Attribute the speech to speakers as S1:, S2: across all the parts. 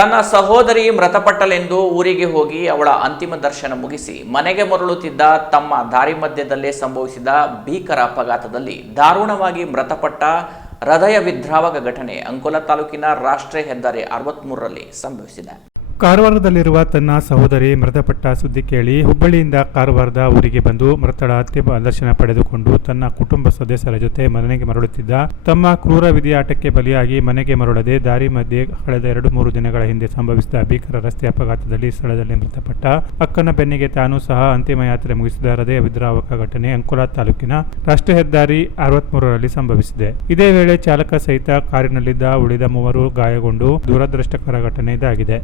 S1: ತನ್ನ ಸಹೋದರಿ ಮೃತಪಟ್ಟಲೆಂದು ಊರಿಗೆ ಹೋಗಿ ಅವಳ ಅಂತಿಮ ದರ್ಶನ ಮುಗಿಸಿ ಮನೆಗೆ ಮರಳುತ್ತಿದ್ದ ತಮ್ಮ ದಾರಿ ಮಧ್ಯದಲ್ಲೇ ಸಂಭವಿಸಿದ ಭೀಕರ ಅಪಘಾತದಲ್ಲಿ ದಾರುಣವಾಗಿ ಮೃತಪಟ್ಟ ಹೃದಯ ವಿದ್ರಾವಕ ಘಟನೆ ಅಂಕೋಲ ತಾಲೂಕಿನ ರಾಷ್ಟ್ರೀಯ ಹೆದ್ದಾರಿ ಅರವತ್ಮೂರರಲ್ಲಿ ಸಂಭವಿಸಿದೆ.
S2: ಕಾರವಾರದಲ್ಲಿರುವ ತನ್ನ ಸಹೋದರಿ ಮೃತಪಟ್ಟ ಸುದ್ದಿ ಕೇಳಿ ಹುಬ್ಬಳ್ಳಿಯಿಂದ ಕಾರವಾರದ ಊರಿಗೆ ಬಂದು ಮೃತಳ ಅಂತಿಮ ದರ್ಶನ ಪಡೆದುಕೊಂಡು ತನ್ನ ಕುಟುಂಬ ಸದಸ್ಯರ ಜೊತೆ ಮನೆಗೆ ಮರಳುತ್ತಿದ್ದ. ತಮ್ಮ ಕ್ರೂರ ವಿಧಿಯಾಟಕ್ಕೆ ಬಲಿಯಾಗಿ ಮನೆಗೆ ಮರಳದೆ ದಾರಿ ಮಧ್ಯೆ ಕಳೆದ ಎರಡು ಮೂರು ದಿನಗಳ ಹಿಂದೆ ಸಂಭವಿಸಿದ ಭೀಕರ ರಸ್ತೆ ಅಪಘಾತದಲ್ಲಿ ಸ್ಥಳದಲ್ಲಿ ಮೃತಪಟ್ಟ. ಅಕ್ಕನ ಬೆನ್ನಿಗೆ ತಾನು ಸಹ ಅಂತಿಮ ಯಾತ್ರೆ ಮುಗಿಸಿದ ಹೃದಯ ವಿದ್ರಾವಕ ಘಟನೆ ಅಂಕೋಲಾ ತಾಲೂಕಿನ ರಾಷ್ಟ್ರೀಯ ಹೆದ್ದಾರಿ ಅರವತ್ಮೂರರಲ್ಲಿ ಸಂಭವಿಸಿದೆ. ಇದೇ ವೇಳೆ ಚಾಲಕ ಸಹಿತ ಕಾರಿನಲ್ಲಿದ್ದ ಉಳಿದ ಮೂವರು ಗಾಯಗೊಂಡು ದುರದೃಷ್ಟಕರ ಘಟನೆ ಇದಾಗಿದೆ.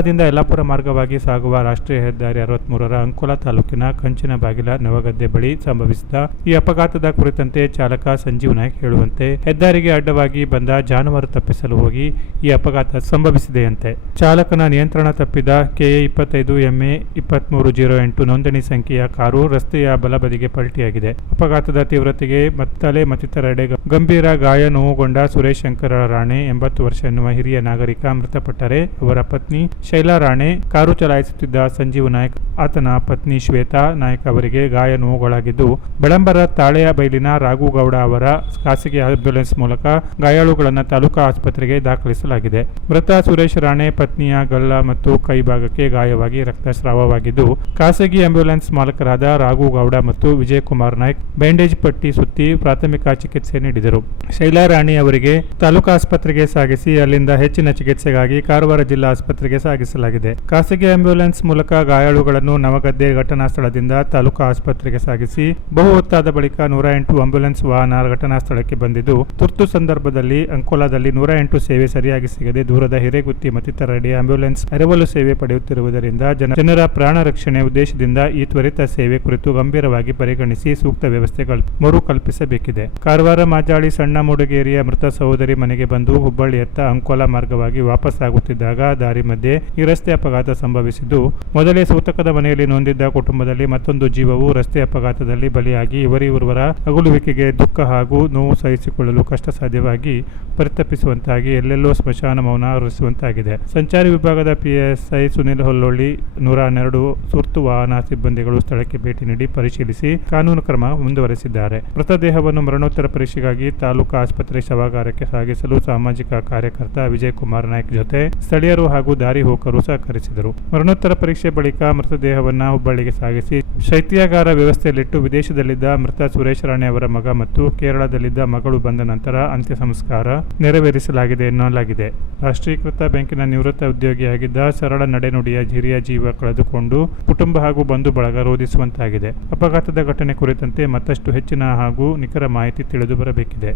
S2: ಅಂಕೋಲಾದಿಂದ ಯಲ್ಲಾಪುರ ಮಾರ್ಗವಾಗಿ ಸಾಗುವ ರಾಷ್ಟ್ರೀಯ ಹೆದ್ದಾರಿ ಅರವತ್ಮೂರರ ಅಂಕೋಲಾ ತಾಲೂಕಿನ ಕಂಚಿನ ಬಾಗಿಲ ನವಗದ್ದೆ ಬಳಿ ಸಂಭವಿಸಿದ ಈ ಅಪಘಾತದ ಕುರಿತಂತೆ ಚಾಲಕ ಸಂಜೀವ್ ನಾಯ್ಕ್ ಹೇಳುವಂತೆ ಹೆದ್ದಾರಿಗೆ ಅಡ್ಡವಾಗಿ ಬಂದ ಜಾನುವಾರು ತಪ್ಪಿಸಲು ಹೋಗಿ ಈ ಅಪಘಾತ ಸಂಭವಿಸಿದೆಯಂತೆ. ಚಾಲಕನ ನಿಯಂತ್ರಣ ತಪ್ಪಿದ ಕೆಎ ಇಪ್ಪತ್ತೈದು ಎಂಎ ಇಪ್ಪತ್ಮೂರು ಜೀರೋ ಎಂಟು ನೋಂದಣಿ ಸಂಖ್ಯೆಯ ಕಾರು ರಸ್ತೆಯ ಬಲಬದಿಗೆ ಪಲ್ಟಿಯಾಗಿದೆ. ಅಪಘಾತದ ತೀವ್ರತೆಗೆ ಮತ್ತಲೆ ಮತ್ತಿತರೆಡೆ ಗಂಭೀರ ಗಾಯ ನೋವುಗೊಂಡ ಸುರೇಶ್ ಶಂಕರ ರಾಣೆ ಎಂಬತ್ತು ವರ್ಷ ಎನ್ನುವ ಹಿರಿಯ ನಾಗರಿಕ ಮೃತಪಟ್ಟರೆ ಅವರ ಪತ್ನಿ ಶೈಲಾ ರಾಣೆ ಕಾರು ಚಲಾಯಿಸುತ್ತಿದ್ದ ಸಂಜೀವ್ ನಾಯಕ್, ಆತನ ಪತ್ನಿ ಶ್ವೇತಾ ನಾಯ್ಕ್ ಅವರಿಗೆ ಗಾಯ ನೋವುಗಳಾಗಿದ್ದು, ಬೆಳಂಬರ ತಾಳೆಯ ಬೈಲಿನ ರಾಘುಗೌಡ ಅವರ ಖಾಸಗಿ ಆಂಬ್ಯುಲೆನ್ಸ್ ಮೂಲಕ ಗಾಯಾಳುಗಳನ್ನು ತಾಲೂಕಾ ಆಸ್ಪತ್ರೆಗೆ ದಾಖಲಿಸಲಾಗಿದೆ. ಮೃತ ಸುರೇಶ್ ರಾಣೆ ಪತ್ನಿಯ ಗಲ್ಲ ಮತ್ತು ಕೈ ಭಾಗಕ್ಕೆ ಗಾಯವಾಗಿ ರಕ್ತಸ್ರಾವವಾಗಿದ್ದು, ಖಾಸಗಿ ಆಂಬ್ಯುಲೆನ್ಸ್ ಮಾಲಕರಾದ ರಾಘುಗೌಡ ಮತ್ತು ವಿಜಯ್ ಕುಮಾರ್ ನಾಯ್ಕ್ ಬ್ಯಾಂಡೇಜ್ ಪಟ್ಟಿ ಸುತ್ತಿ ಪ್ರಾಥಮಿಕ ಚಿಕಿತ್ಸೆ ನೀಡಿದರು. ಶೈಲಾ ರಾಣಿ ಅವರಿಗೆ ತಾಲೂಕಾ ಆಸ್ಪತ್ರೆಗೆ ಸಾಗಿಸಿ, ಅಲ್ಲಿಂದ ಹೆಚ್ಚಿನ ಚಿಕಿತ್ಸೆಗಾಗಿ ಕಾರವಾರ ಜಿಲ್ಲಾ ಆಸ್ಪತ್ರೆಗೆ ಸಾಗಿಸಲಾಗಿದೆ. ಖಾಸಗಿ ಆಂಬ್ಯುಲೆನ್ಸ್ ಮೂಲಕ ಗಾಯಾಳುಗಳನ್ನು ನವಗದ್ದೆ ಘಟನಾ ಸ್ಥಳದಿಂದ ತಾಲೂಕಾ ಆಸ್ಪತ್ರೆಗೆ ಸಾಗಿಸಿ, ಬಹು ಹೊತ್ತಾದ ಬಳಿಕ ನೂರ ಎಂಟು ಆಂಬ್ಯುಲೆನ್ಸ್ ವಾಹನ ಘಟನಾ ಸ್ಥಳಕ್ಕೆ ಬಂದಿದ್ದು, ತುರ್ತು ಸಂದರ್ಭದಲ್ಲಿ ಅಂಕೋಲಾದಲ್ಲಿ ನೂರ ಎಂಟು ಸೇವೆ ಸರಿಯಾಗಿ ಸಿಗದೆ ದೂರದ ಹಿರೇಗುತ್ತಿ ಮತ್ತಿತರಡಿ ಆಂಬ್ಯುಲೆನ್ಸ್ ಎರವಲು ಸೇವೆ ಪಡೆಯುತ್ತಿರುವುದರಿಂದ ಜನ, ಜನರ ಪ್ರಾಣ ರಕ್ಷಣೆ ಉದ್ದೇಶದಿಂದ ಈ ತ್ವರಿತ ಸೇವೆ ಕುರಿತು ಗಂಭೀರವಾಗಿ ಪರಿಗಣಿಸಿ ಸೂಕ್ತ ವ್ಯವಸ್ಥೆ ಮರು ಕಲ್ಪಿಸಬೇಕಿದೆ. ಕಾರವಾರ ಮಾಜಾಳಿ ಸಣ್ಣ ಮೂಡಗೇರಿಯ ಮೃತ ಸಹೋದರಿ ಮನೆಗೆ ಬಂದು ಹುಬ್ಬಳ್ಳಿಯತ್ತ ಅಂಕೋಲಾ ಮಾರ್ಗವಾಗಿ ವಾಪಸ್ ಆಗುತ್ತಿದ್ದಾಗ ದಾರಿ ಮಧ್ಯೆ ಈ ರಸ್ತೆ ಅಪಘಾತ ಸಂಭವಿಸಿದ್ದು. ಮೊದಲೇ ಸೂತಕದ ಮನೆಯಲ್ಲಿ ನೊಂದಿದ್ದ ಕುಟುಂಬದಲ್ಲಿ ಮತ್ತೊಂದು ಜೀವವು ರಸ್ತೆ ಅಪಘಾತದಲ್ಲಿ ಬಲಿಯಾಗಿ ಇವರಿವರ ಅಗುಲುವಿಕೆಗೆ ದುಃಖ ಹಾಗೂ ನೋವು ಸಹಿಸಿಕೊಳ್ಳಲು ಕಷ್ಟ ಸಾಧ್ಯವಾಗಿ ಪರಿತಪಿಸುವಂತಾಗಿ ಎಲ್ಲೆಲ್ಲೋ ಸ್ಮಶಾನ ಮೌನ ಹರಿಸುವಂತಾಗಿದೆ ಸಂಚಾರಿ ವಿಭಾಗದ ಪಿಎಸ್ಐ ಸುನಿಲ್ ಹೊಲ್ಲೊಳ್ಳಿ ನೂರ ಹನ್ನೆರಡು ಸುರ್ತು ವಾಹನ ಸಿಬ್ಬಂದಿಗಳು ಸ್ಥಳಕ್ಕೆ ಭೇಟಿ ನೀಡಿ ಪರಿಶೀಲಿಸಿ ಕಾನೂನು ಕ್ರಮ ಮುಂದುವರೆಸಿದ್ದಾರೆ. ಮೃತದೇಹವನ್ನು ಮರಣೋತ್ತರ ಪರೀಕ್ಷೆಗಾಗಿ ತಾಲೂಕು ಆಸ್ಪತ್ರೆ ಶವಾಗಾರಕ್ಕೆ ಸಾಗಿಸಲು ಸಾಮಾಜಿಕ ಕಾರ್ಯಕರ್ತ ವಿಜಯ್ ಕುಮಾರ್ ನಾಯ್ಕ್ ಜೊತೆ ಸ್ಥಳೀಯರು ಹಾಗೂ ದಾರಿ ಹೋಕರು ಸಹಕರಿಸಿದರು. ಮರಣೋತ್ತರ ಪರೀಕ್ಷೆ ಬಳಿಕ ಮೃತದೇಹವನ್ನು ಹುಬ್ಬಳ್ಳಿಗೆ ಸಾಗಿಸಿ ಶೈತ್ಯಾಗಾರ ವ್ಯವಸ್ಥೆಯಲ್ಲಿಟ್ಟು ವಿದೇಶದಲ್ಲಿದ್ದ ಮೃತ ಸುರೇಶ್ ರಾಣೆ ಅವರ ಮಗ ಮತ್ತು ಕೇರಳದಲ್ಲಿದ್ದ ಮಗಳು ಬಂದ ನಂತರ ಅಂತ್ಯ ಸಂಸ್ಕಾರ ನೆರವೇರಿಸಲಾಗಿದೆ ಎನ್ನಲಾಗಿದೆ. ರಾಷ್ಟ್ರೀಕೃತ ಬ್ಯಾಂಕಿನ ನಿವೃತ್ತ ಉದ್ಯೋಗಿಯಾಗಿದ್ದ ಸರಳ ನಡೆನುಡಿಯ ಹಿರಿಯ ಜೀವ ಕಳೆದುಕೊಂಡು ಕುಟುಂಬ ಹಾಗೂ ಬಂಧು ಬಳಗ ರೋಧಿಸುವಂತಾಗಿದೆ. ಅಪಘಾತದ ಘಟನೆ ಕುರಿತಂತೆ ಮತ್ತಷ್ಟು ಹೆಚ್ಚಿನ ಹಾಗೂ ನಿಖರ ಮಾಹಿತಿ ತಿಳಿದು ಬರಬೇಕಿದೆ.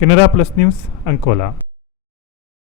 S2: Canara plus news Ankola.